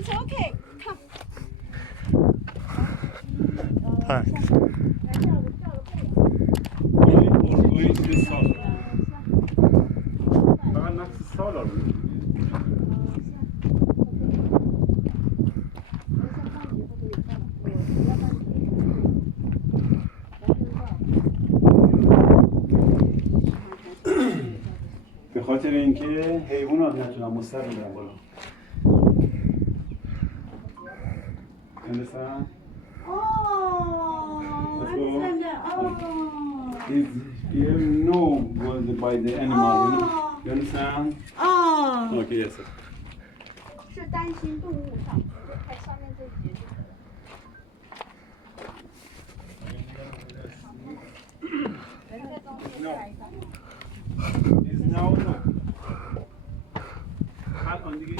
It's okay. Come. Thanks. Going to this house. فقط نفس سالار بود. به خاطر اینکه حیوانات نتونن مستقیم برن بالا. Understand? Oh, understand that. Oh. It's, you know by the animal, you know? You understand? Oh. Okay, yes, sir. 是担心动物上浮，看上面这节就可以了。人在中间下一个。 It's now no. الان دیگه